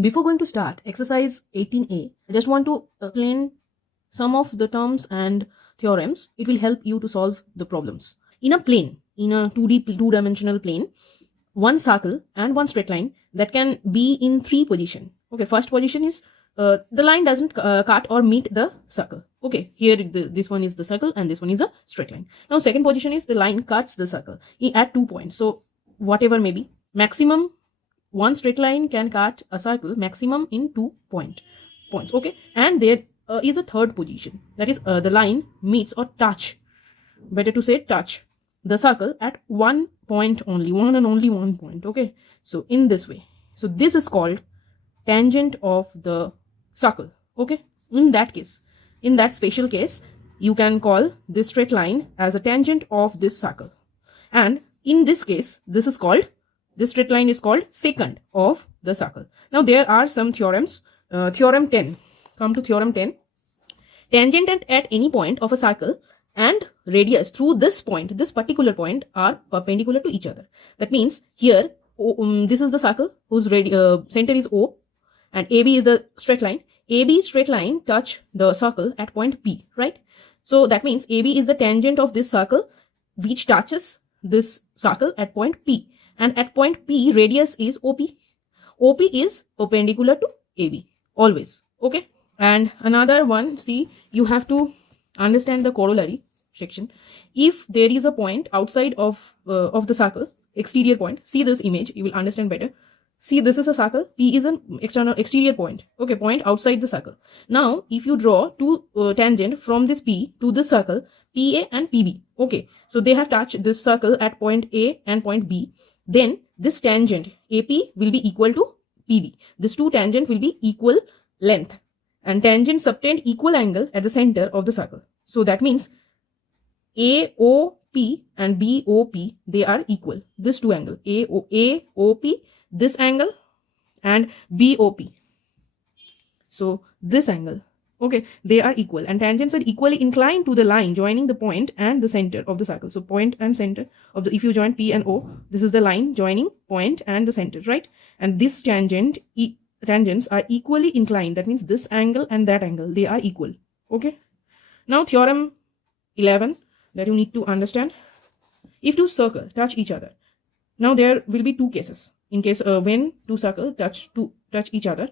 Before going to start exercise 18a, I just want to explain some of the terms and theorems. It will help you to solve the problems. In a plane, in a 2D, two-dimensional plane, one circle and one straight line that can be in three positions. Okay, first position is the line doesn't cut or meet the circle. Okay, here this one is the circle and this one is a straight line. Now second position is the line cuts the circle at 2 points. So whatever may be, maximum one straight line can cut a circle maximum in 2 points. Okay, and there is a third position, that is the line meets or touch, better to say touch, the circle at 1 point only, one and only 1 point. Okay, so in this way, so this is called tangent of the circle. Okay, in that case, in that special case, you can call this straight line as a tangent of this circle, and in this case, this straight line is called secant of the circle. Now there are some theorems. Theorem 10. Come to theorem 10. Tangent at any point of a circle and radius through this point, this particular point, are perpendicular to each other. That means here, this is the circle whose center is O, and AB is the straight line. AB straight line touch the circle at point P, right? So that means AB is the tangent of this circle which touches this circle at point P. And at point P, radius is OP. OP is perpendicular to AB, always. Okay. And another one, see, you have to understand the corollary section. If there is a point outside of the circle, exterior point, see this image, you will understand better. See, this is a circle. P is an exterior point. Okay, point outside the circle. Now, if you draw two tangent from this P to this circle, PA and PB. Okay, so they have touched this circle at point A and point B. Then this tangent AP will be equal to PB. These two tangents will be equal length, and tangents subtend equal angle at the center of the circle. So that means AOP and BOP, they are equal. This two angle, AOP, this angle, and BOP. So this angle. Okay, they are equal, and tangents are equally inclined to the line joining the point and the center of the circle. So point and center of the, if you join P and O, this is the line joining point and the center, right? And this tangents are equally inclined. That means this angle and that angle, they are equal. Okay. Now theorem 11 that you need to understand. If two circles touch each other, now there will be two cases. In case when two circles touch each other,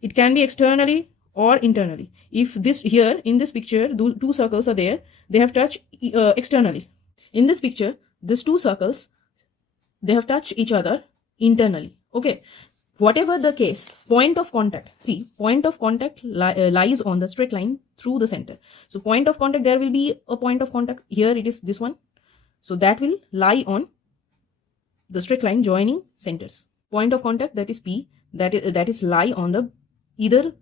it can be externally or internally. If this here in this picture, two circles are there, they have touched externally. In this picture, these two circles, they have touched each other internally. Okay, whatever the case, point of contact, see, point of contact lies on the straight line through the center. So point of contact, there will be a point of contact. Here it is this one. So that will lie on the straight line joining centers. Point of contact, that is P, that is lie on the either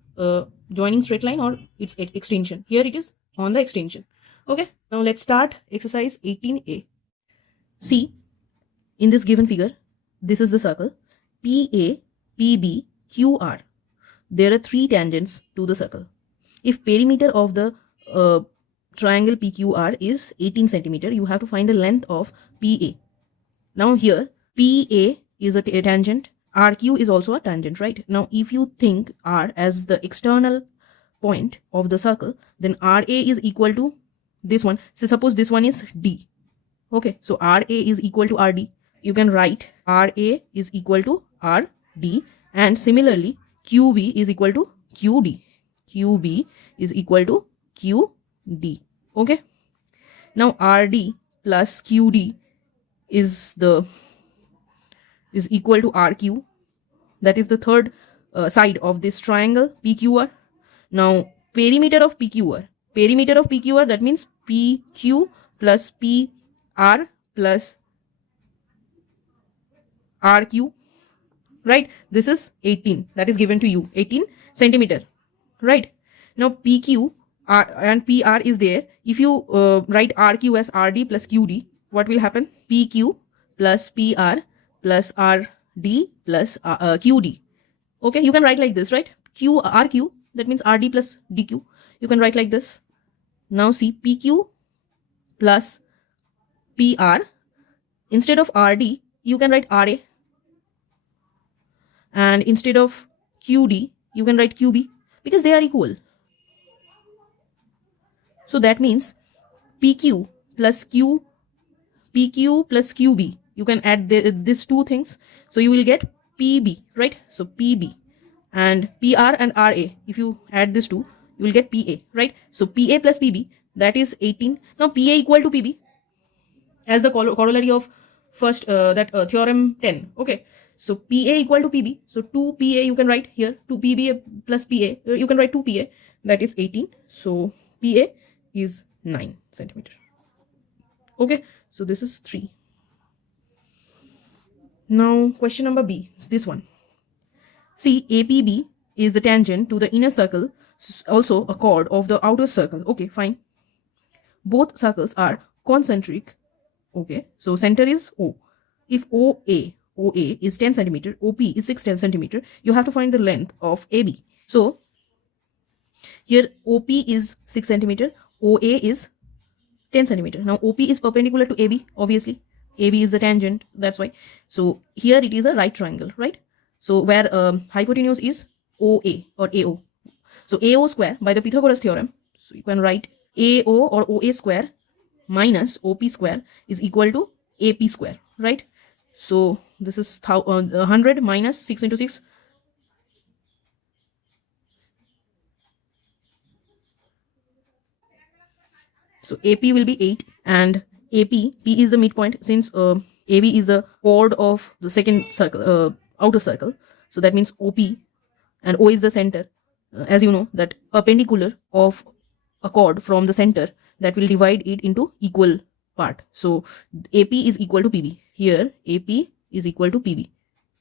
joining straight line or its extension. Here it is on the extension. Okay, now let's start exercise 18a. See, in this given figure, this is the circle PA, PB, QR. There are three tangents to the circle. If perimeter of the triangle PQR is 18 centimeter, you have to find the length of PA. Now here, PA is a tangent, RQ is also a tangent, right? Now, if you think R as the external point of the circle, then RA is equal to this one. So suppose this one is D. Okay, so RA is equal to RD. You can write RA is equal to RD, and similarly QB is equal to QD. QB is equal to QD. Okay. Now RD plus QD is equal to RQ. That is the third side of this triangle PQR. Now perimeter of PQR. Perimeter of PQR, that means PQ plus PR plus RQ, right? This is 18, that is given to you, 18 centimeter, right? Now PQ and PR is there. If you write RQ as RD plus QD, what will happen? PQ plus PR plus RD plus QD. Okay, you can write like this, right? RQ, that means RD plus DQ. You can write like this. Now see, PQ plus PR, instead of RD, you can write RA. And instead of QD, you can write QB, because they are equal. So that means PQ plus QB, you can add these two things. So you will get PB, right? So PB and PR and RA, if you add these two, you will get PA, right? So PA plus PB, that is 18. Now PA equal to PB as the corollary of first theorem 10. Okay, so PA equal to PB. So 2PA you can write here, 2PB plus PA, you can write 2PA, that is 18. So PA is 9 centimeter. Okay, so this is 3. Now question number B, this one. See, APB is the tangent to the inner circle, also a chord of the outer circle. Okay, fine. Both circles are concentric. Okay, so center is O. If OA is 10 centimeter, OP is 6 centimeter, you have to find the length of AB. So here OP is 6 centimeter, OA is 10 centimeter. Now OP is perpendicular to AB, obviously. AB is the tangent, that's why. So here it is a right triangle, right? So where hypotenuse is OA or AO. So AO square by the Pythagoras theorem. So you can write AO or OA square minus OP square is equal to AP square, right? So this is 100 minus 6 into 6. So AP will be 8, and P is the midpoint, since AB is the chord of the second circle, outer circle. So that means OP, and O is the center. As you know, that perpendicular of a chord from the center, that will divide it into equal part. So AP is equal to PB. Here AP is equal to PB.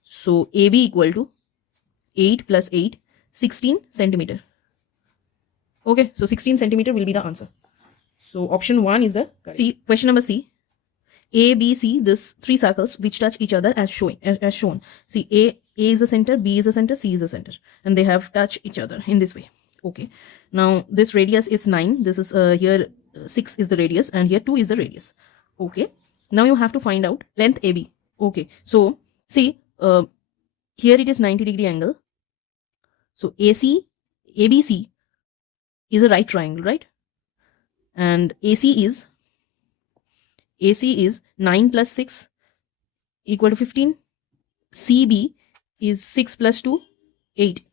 So AB equal to 8 plus 8, 16 centimeter. Okay, so 16 centimeter will be the answer. So option 1 is the correct. See, question number C. A, B, C, this 3 circles which touch each other as shown. See, A is the center, B is the center, C is the center, and they have touched each other in this way. Okay, now this radius is 9. This is here 6 is the radius, and here 2 is the radius. Okay, now you have to find out length AB. Okay, so see, here it is 90-degree angle. So ABC is a right triangle, right? And AC is 9 plus 6 equal to 15. CB is 6 plus 2, 8.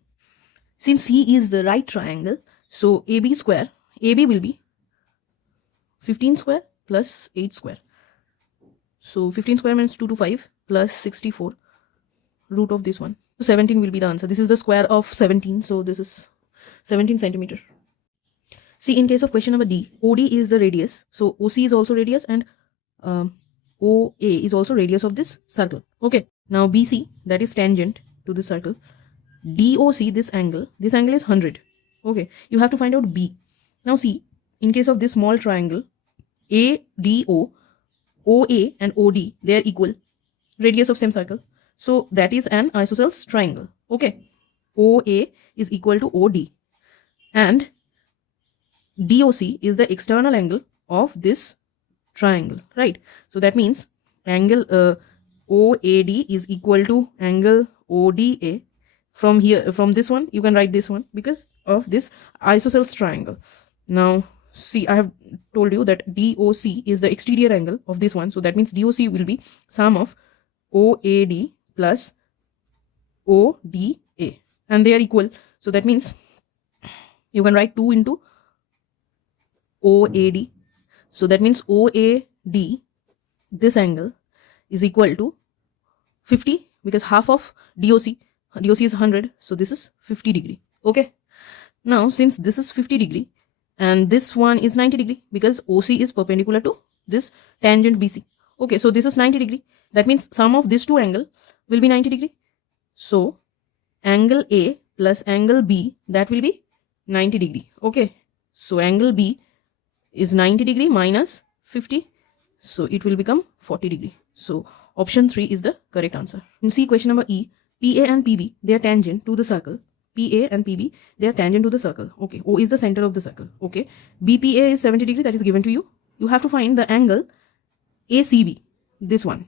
Since C is the right triangle, so AB will be 15 square plus 8 square. So 15 square means 225 plus 64, root of this one. So 17 will be the answer. This is the square of 17, so this is 17 centimeter. See, in case of question number D, OD is the radius. So OC is also radius, and OA is also radius of this circle. Okay, now BC, that is tangent to the circle. DOC, this angle is 100. Okay, you have to find out B. Now see, in case of this small triangle, ADO, OA and OD, they are equal, radius of same circle. So that is an isosceles triangle. Okay, OA is equal to OD, and DOC is the external angle of this triangle, right? So that means angle OAD is equal to angle ODA. From here, from this one, you can write this one because of this isosceles triangle. Now see, I have told you that DOC is the exterior angle of this one. So that means DOC will be sum of OAD plus ODA, and they are equal. So that means you can write 2 into OAD. So that means OAD, this angle, is equal to 50, because half of DOC is 100. So this is 50 degree. Okay. Now since this is 50 degree and this one is 90 degree, because OC is perpendicular to this tangent BC. Okay, so this is 90 degree. That means sum of these two angle will be 90 degree. So angle A plus angle B, that will be 90 degree. Okay, so angle B is 90 degree minus 50. So it will become 40 degree. So option 3 is the correct answer. You see question number E, PA and PB, they are tangent to the circle. PA and PB, they are tangent to the circle. Okay, O is the center of the circle. Okay, BPA is 70 degree, that is given to you. You have to find the angle ACB, this one.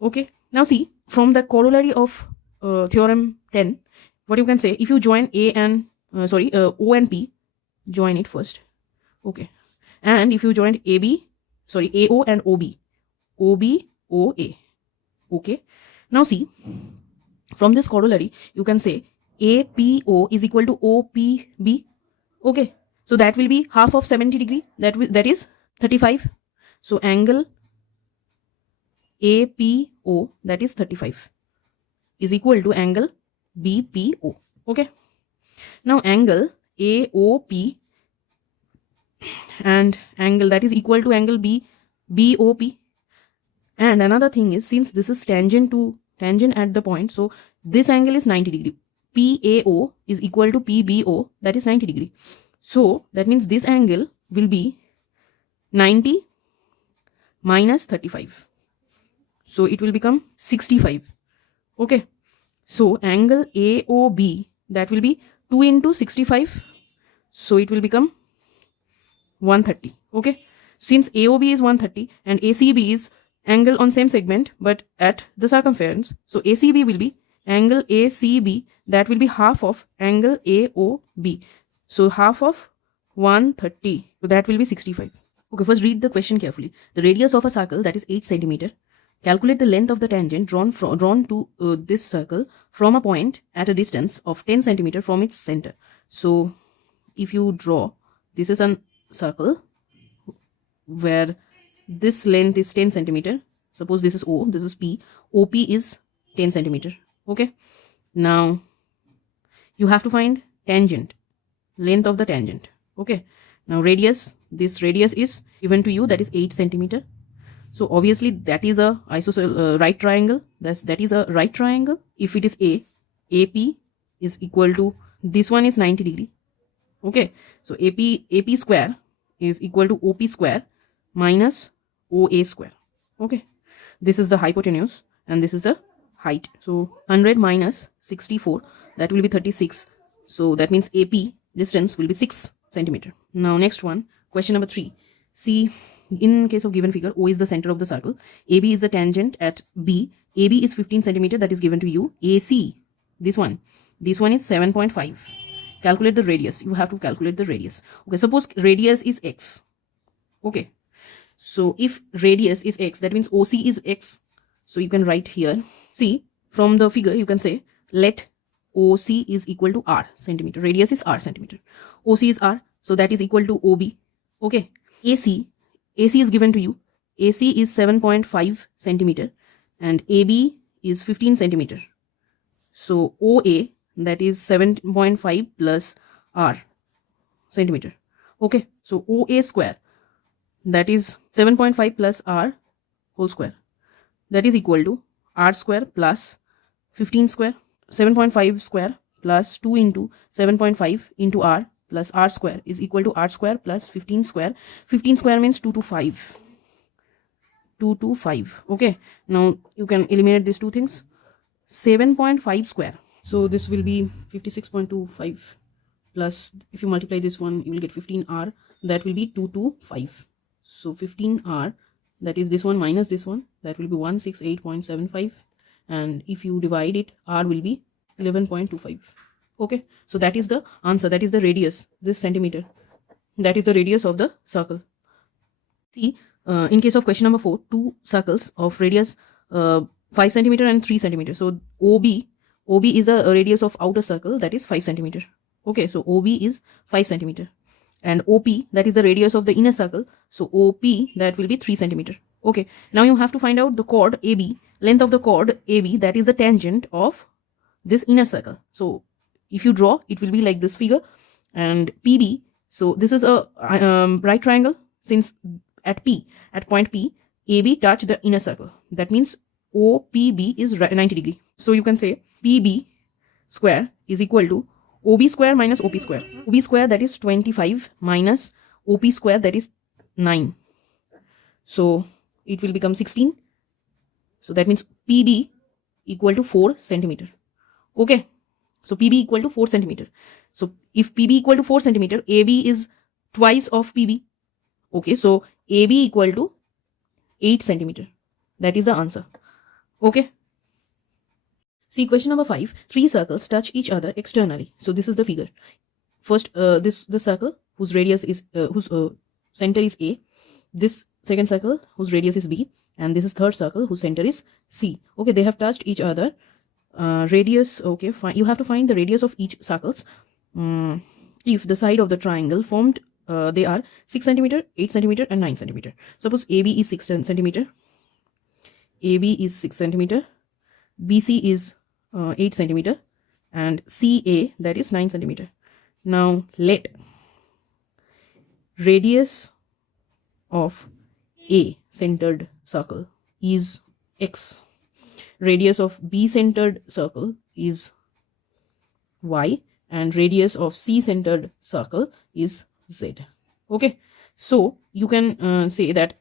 Okay, now see, from the corollary of theorem 10, what you can say, if you join O and P, join it first. Okay, and if you join AO and OB, OA. Okay, now see, from this corollary, you can say APO is equal to OPB. Okay, so that will be half of 70 degree, that is 35. So angle APO, that is 35, is equal to angle BPO. Okay, now angle AOP and angle that is equal to angle BOP. And another thing is, since this is tangent at the point, so this angle is 90 degree. PAO is equal to PBO, that is 90 degree. So that means this angle will be 90 minus 35. So it will become 65. Okay, so angle AOB, that will be 2 into 65. So it will become 130. Okay, since AOB is 130 and ACB is angle on same segment but at the circumference, so ACB will be angle ACB, that will be half of angle AOB. So half of 130, so that will be 65. Okay, first read the question carefully. The radius of a circle, that is 8 centimeter. Calculate the length of the tangent drawn to this circle from a point at a distance of 10 centimeter from its center. So if you draw, this is a circle where this length is 10 centimeter. Suppose this is O, this is P. OP is 10 centimeter. Okay, now you have to find tangent, length of the tangent. Okay, now radius, this radius is given to you, that is 8 centimeter. So obviously that is a right triangle. That is a right triangle. If it is AP is equal to, this one is 90 degree. Okay, so AP square is equal to OP square minus OA square. Okay, this is the hypotenuse and this is the height. So 100 minus 64, that will be 36. So that means AP distance will be 6 centimeter. Now next one, question number 3. See, in case of given figure, O is the center of the circle, AB is the tangent at B, AB is 15 centimeter, that is given to you. AC, this one is 7.5. Calculate the radius. You have to calculate the radius. Okay, suppose radius is X. Okay, so if radius is X, that means OC is X. So you can write here. See, from the figure, you can say, let OC is equal to R centimeter. Radius is R centimeter. OC is R, so that is equal to OB. Okay, AC is given to you. AC is 7.5 centimeter and AB is 15 centimeter. So OA, that is 7.5 plus R centimeter. Okay, so OA square, that is 7.5 plus R whole square, that is equal to R square plus 15 square. 7.5 square plus 2 into 7.5 into R plus R square is equal to R square plus 15 square. 15 square means 2 to 5. 2 to 5. Okay, now you can eliminate these two things. 7.5 square, so this will be 56.25 plus, if you multiply this one, you will get 15R, that will be 2 to 5. So 15R, that is this one minus this one, that will be 168.75, and if you divide it, R will be 11.25. Okay, so that is the answer, that is the radius, this centimeter, that is the radius of the circle. See, in case of question number 4, two circles of radius 5 centimeter and 3 centimeter. So OB is the radius of outer circle, that is 5 centimeter. Okay, so OB is 5 centimeter and OP, that is the radius of the inner circle, so OP, that will be 3 centimeter. Okay, now you have to find out the chord AB, length of the chord AB, that is the tangent of this inner circle. So if you draw, it will be like this figure. And PB, so this is a right triangle. Since at P, at point P, AB touch the inner circle. That means OPB is 90 degree. So you can say PB square is equal to OB square minus OP square. OB square, that is 25, minus OP square, that is 9. So it will become 16. So that means PB equal to 4 centimeter. Okay. So PB equal to 4 centimeter. So if PB equal to 4 centimeter, AB is twice of PB. Okay. So AB equal to 8 centimeter. That is the answer. Okay. See question number 5. 3 circles touch each other externally. So this is the figure. First, this circle whose radius is whose center is A. This second circle whose radius is B, and this is third circle whose center is C. Okay, they have touched each other. Radius. Okay, fine. You have to find the radius of each circles. If the side of the triangle formed, they are 6 centimeter, 8 centimeter, and 9 centimeter. Suppose AB is 6 centimeter. AB is 6 centimeter. BC is 8 centimeter, and CA, that is 9 centimeter. Now let radius of A centered circle is X. Radius of B centered circle is Y, and radius of C centered circle is Z. Okay, so you can say that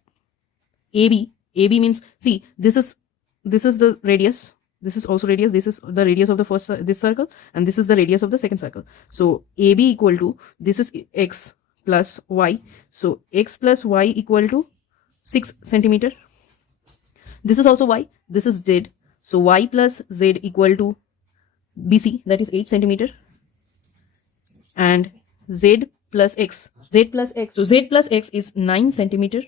AB means, see, this is the radius. This is also radius. This is the radius of the first this circle, and this is the radius of the second circle. So AB equal to, this is X plus Y. So X plus Y equal to 6 centimeter. This is also Y. This is Z. So Y plus Z equal to BC, that is 8 centimeter. And Z plus X. Z plus X. So Z plus X is 9 centimeter.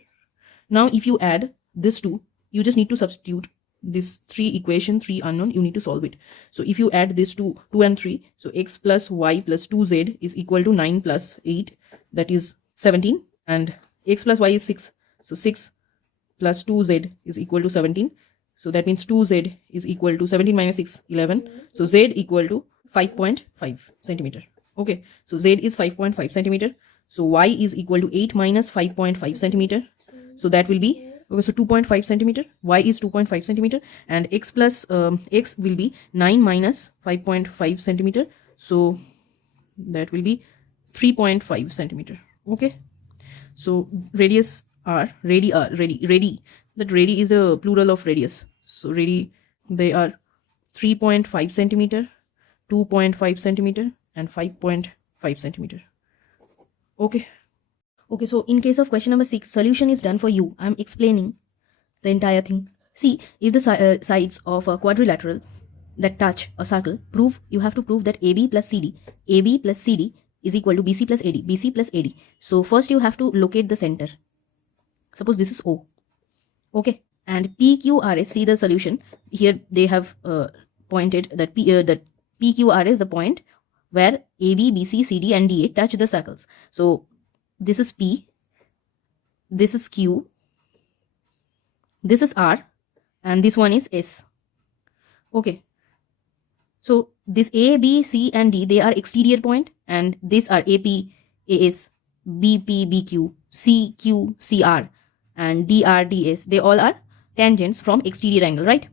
Now if you add this two, you just need to substitute this 3 equation, 3 unknown, you need to solve it. So if you add this 2 and 3, so X plus Y plus 2Z is equal to 9 plus 8, that is 17, and X plus Y is 6. So 6 plus 2Z is equal to 17. So that means 2Z is equal to 17 minus 6, 11. So Z equal to 5.5 centimeter. Okay, so Z is 5.5 centimeter. So Y is equal to 8 minus 5.5 centimeter. So that will be, okay, so 2.5 centimeter. Y is 2.5 centimeter, and X plus X will be 9 minus 5.5 centimeter. So that will be 3.5 centimeter. Okay, so radius are radii. That radii is the plural of radius. So radii, they are 3.5 centimeter, 2.5 centimeter, and 5.5 centimeter. Okay. Okay, so in case of question number 6, solution is done for you. I'm explaining the entire thing. See, if the sides of a quadrilateral that touch a circle, you have to prove that AB plus CD is equal to BC plus AD, BC plus AD. So first you have to locate the center. Suppose this is O. Okay, and PQRS, see the solution. Here they have pointed that PQR is the point where AB, BC, CD, and DA touch the circles. So this is P, this is Q, this is R, and this one is S. Okay, so this A, B, C, and D, they are exterior point, and these are AP, AS, BP, BQ, CQ, CR, and DR, DS. They all are tangents from exterior angle, right?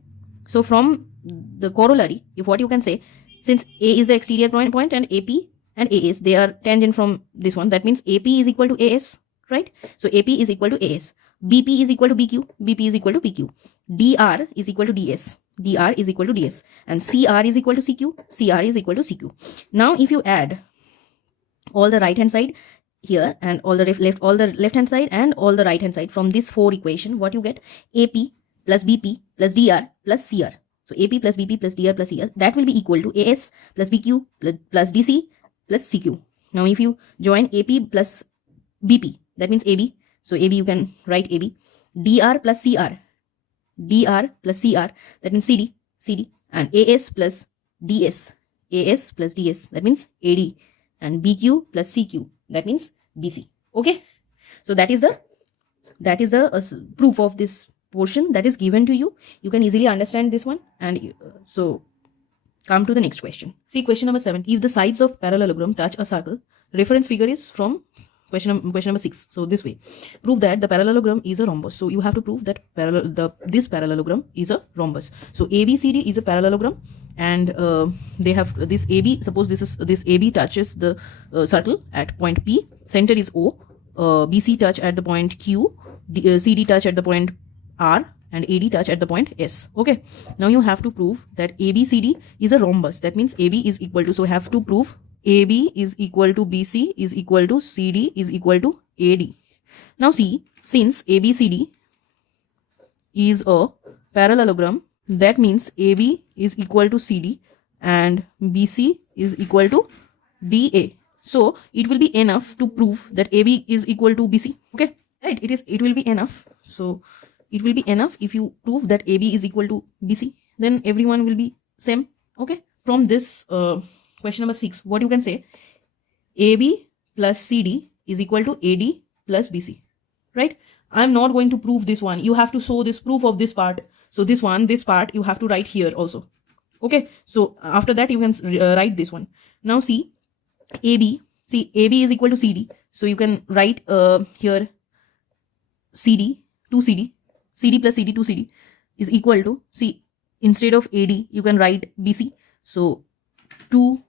So from the corollary, if what you can say, since A is the exterior point and AP and AS, they are tangent from this one. That means AP is equal to AS, right? So AP is equal to AS. BP is equal to BQ. BP is equal to PQ. DR is equal to DS. DR is equal to DS. And CR is equal to CQ. CR is equal to CQ. Now, if you add all the right hand side here and all the left hand side and all the right hand side from this 4 equation, what you get? AP plus BP plus DR plus CR. So AP plus BP plus DR plus CR, that will be equal to AS plus BQ plus DC plus CQ. Now if you join AP plus BP, that means AB. So AB, you can write AB. DR plus CR. DR plus CR, that means CD. And AS plus DS. AS plus DS, that means AD. And BQ plus CQ, that means BC. Okay. So that is the proof of this portion that is given to you. You can easily understand this one. And so come to the next question. See question number 7. If the sides of parallelogram touch a circle, reference figure is from question number 6. So this way, prove that the parallelogram is a rhombus. So you have to prove that this parallelogram is a rhombus. So ABCD is a parallelogram, and they have this AB. Suppose this AB touches the circle at point P. Center is O. BC touch at the point Q. CD touch at the point R, and AD touch at the point S. Okay. Now you have to prove that ABCD is a rhombus. That means AB is equal to. So have to prove AB is equal to BC is equal to CD is equal to AD. Now see, since ABCD is a parallelogram, that means AB is equal to CD and BC is equal to DA. So it will be enough to prove that AB is equal to BC. Okay, right? It will be enough. So it will be enough if you prove that AB is equal to BC. Then everyone will be same. Okay. From this question number 6, what you can say? AB plus CD is equal to AD plus BC. Right? I'm not going to prove this one. You have to show this proof of this part. So this part you have to write here also. Okay. So after that you can write this one. Now see, AB is equal to CD. So you can write here CD to CD. CD plus CD to CD is equal to, see, instead of AD you can write BC. So 2,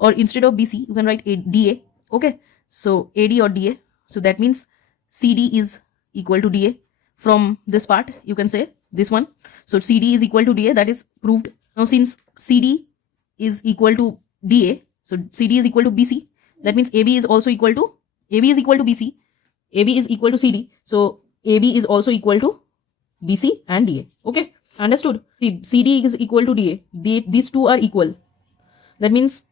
or instead of BC you can write DA. Okay. So AD or DA. So that means CD is equal to DA. From this part you can say this one. So CD is equal to DA, that is proved. Now since CD is equal to DA, so CD is equal to BC, that means AB is also equal to, AB is equal to BC, AB is equal to CD, so AB is also equal to BC and DA. Okay, understood? See, CD is equal to DA, these two are equal. That means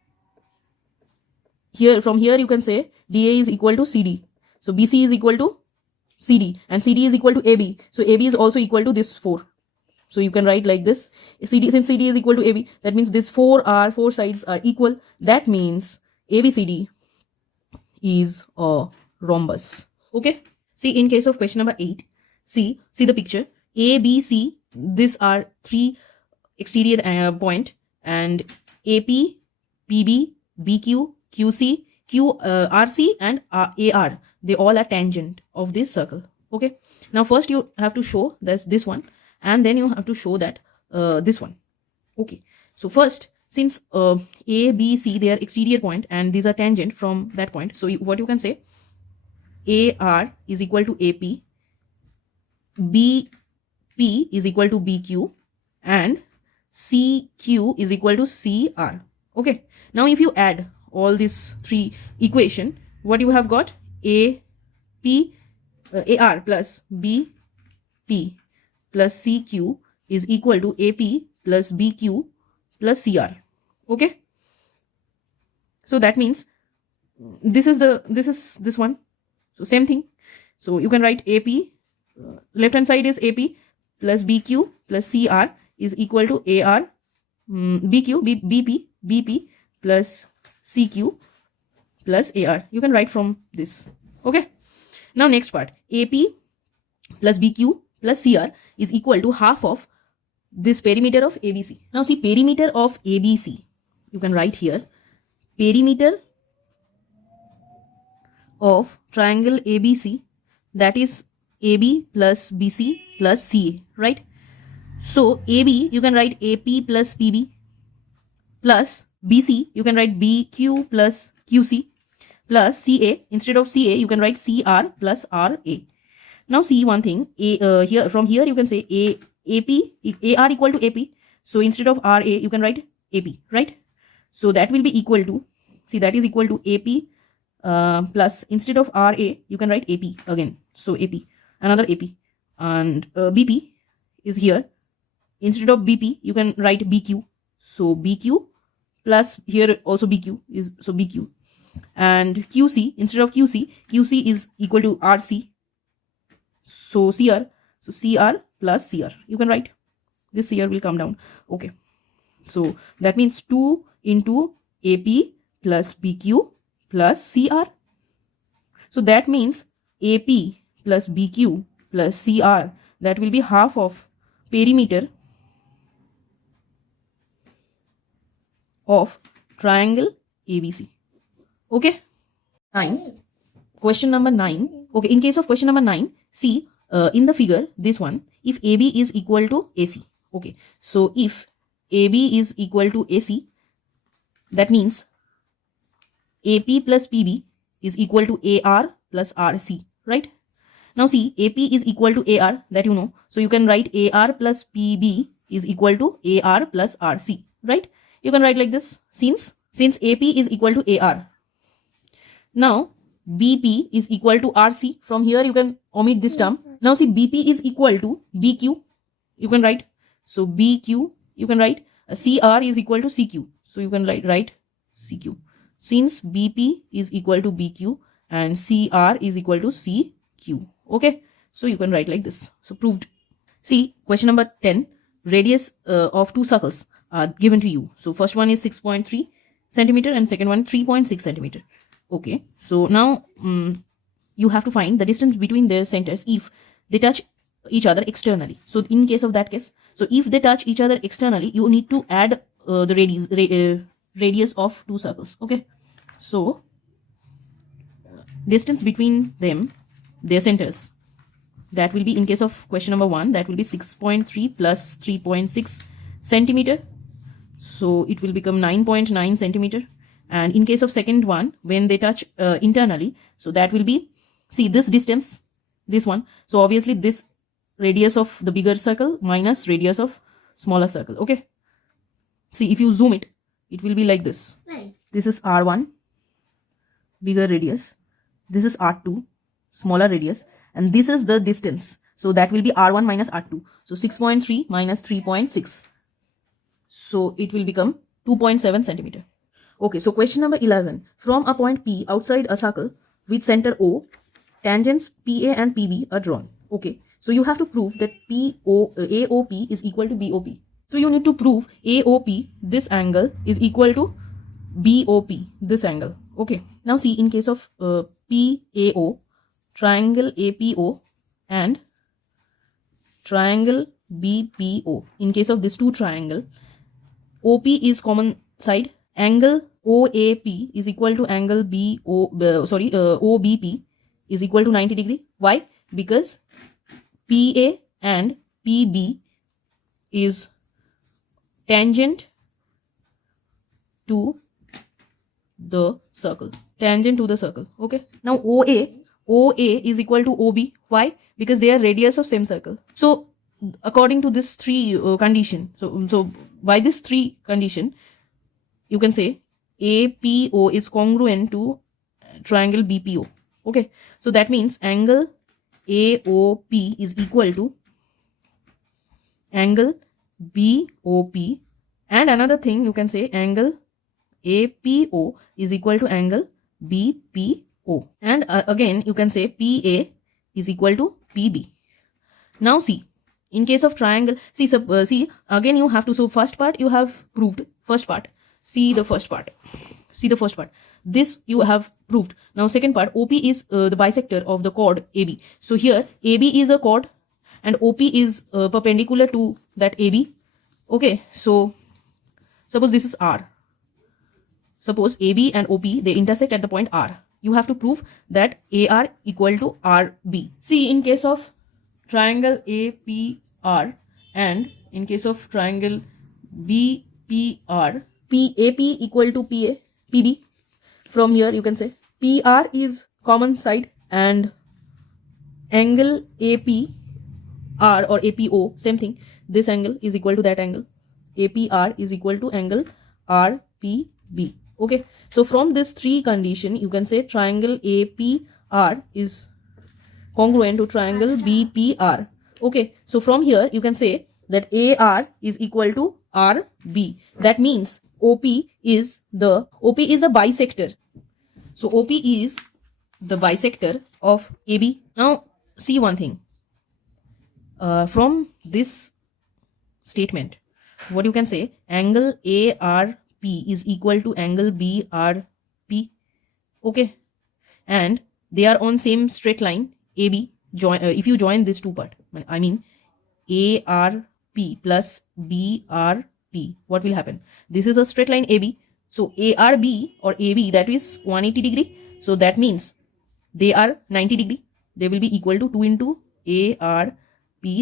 here, from here you can say DA is equal to CD, so BC is equal to CD and CD is equal to AB, so AB is also equal to this 4. So you can write like this. Since CD is equal to AB, that means this 4 sides are equal. That means ABCD is a rhombus. Okay. See, in case of question number 8, see the picture. A, B, C, these are 3 exterior point, and AP, PB, BQ, QC, RC and AR, they all are tangent of this circle. Okay. Now first you have to show this one, and then you have to show that this one. Okay. So first, since A, B, C, they are exterior point and these are tangent from that point. So what you can say, AR is equal to AP, BP is equal to BQ, and CQ is equal to CR. Okay. Now if you add all these 3 equation, what you have got? AR plus BP plus CQ is equal to AP plus BQ plus CR. Okay. So that means this is this one. So same thing. So you can write AP, left hand side is AP plus BQ plus CR is equal to AR, BP plus CQ plus AR. You can write from this. Okay. Now next part, AP plus BQ plus CR is equal to half of this perimeter of ABC. Now see, perimeter of ABC, you can write here, perimeter of triangle ABC, that is AB plus BC plus CA, right? So AB, you can write AP plus PB plus BC, you can write BQ plus QC plus CA. Instead of CA, you can write CR plus RA. Now see one thing, here from here you can say AR equal to AP. So instead of RA, you can write AP, right? So that will be equal to, see, that is equal to AP plus, instead of RA, you can write AP again. So AP, another AP, and BP is here. Instead of BP, you can write BQ. So BQ plus here also BQ is, so BQ. And QC, instead of QC is equal to RC. So CR, so CR plus CR. You can write, this CR will come down. Okay. So that means 2 into AP plus BQ plus CR. So that means AP plus BQ plus CR, that will be half of perimeter of triangle ABC. Okay. 9. question number 9. Okay, in case of question number 9, see in the figure, this one, if AB is equal to AC. Okay, so if AB is equal to AC, that means AP plus PB is equal to AR plus RC, right? Now see, AP is equal to AR, that you know. So you can write AR plus PB is equal to AR plus RC, right? You can write like this, since AP is equal to AR. Now BP is equal to RC. From here you can omit this term. Now see, BP is equal to BQ. You can write. So BQ, you can write. CR is equal to CQ. So you can write CQ. Since BP is equal to BQ and CR is equal to CQ. Okay. So you can write like this. So proved. See, question number 10. Radius of two circles are given to you. So first one is 6.3 centimeter and second one 3.6 centimeter. Okay, so now you have to find the distance between their centers if they touch each other externally. So in case of that case, so if they touch each other externally, you need to add the radius of two circles. Okay, so distance between them, their centers, that will be, in case of question number 1, that will be 6.3 plus 3.6 centimeter. So it will become 9.9 centimeter. And in case of second one, when they touch internally, so that will be, see this distance, this one. So obviously this radius of the bigger circle minus radius of smaller circle. Okay. See, if you zoom it, it will be like this. Right. This is R1, bigger radius. This is R2, smaller radius. And this is the distance. So that will be R1 minus R2. So 6.3 minus 3.6. So it will become 2.7 centimeter. Okay, so question number 11. From a point P outside a circle with center O, tangents PA and PB are drawn. Okay, so you have to prove that AOP is equal to BOP. So you need to prove AOP, this angle, is equal to BOP, this angle. Okay, now see, in case of PAO, triangle APO and triangle BPO. In case of this two triangle, OP is common side. Angle OAP is equal to angle OBP is equal to 90 degree. Why? Because PA and PB is tangent to the circle. Tangent to the circle. Okay. Now OA is equal to OB. Why? Because they are radius of same circle. So according to this three condition, so by this three condition, you can say APO is congruent to triangle BPO. Okay, so that means angle AOP is equal to angle BOP, and another thing you can say angle APO is equal to angle BPO, and again you can say PA is equal to PB. Now see, in case of triangle, see again you have to, so first part you have proved, first part. See the first part. See the first part. This you have proved. Now second part, OP is the bisector of the chord AB. So here AB is a chord and OP is perpendicular to that AB. Okay, so suppose this is R. Suppose AB and OP, they intersect at the point R. You have to prove that AR equal to RB. See, in case of triangle APR and in case of triangle BPR, AP equal to PB. From here you can say PR is common side and angle APR or APO, same thing. This angle is equal to that angle. APR is equal to angle RPB. Okay. So from this three condition, you can say triangle APR is congruent to triangle BPR. Okay. So from here you can say that AR is equal to RB. That means OP is the bisector. So OP is the bisector of AB. Now see one thing. From this statement, what you can say, angle ARP is equal to angle BRP. Okay, and they are on same straight line AB. If you join this two part, I mean ARP plus BRP, what will happen? This is a straight line AB. So ARB or AB, that is 180 degree. So that means they are 90 degree, they will be equal to 2 into ARP,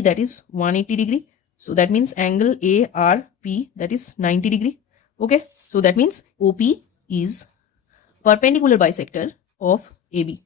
that is 180 degree. So that means angle ARP, that is 90 degree. Okay, so that means OP is perpendicular bisector of AB.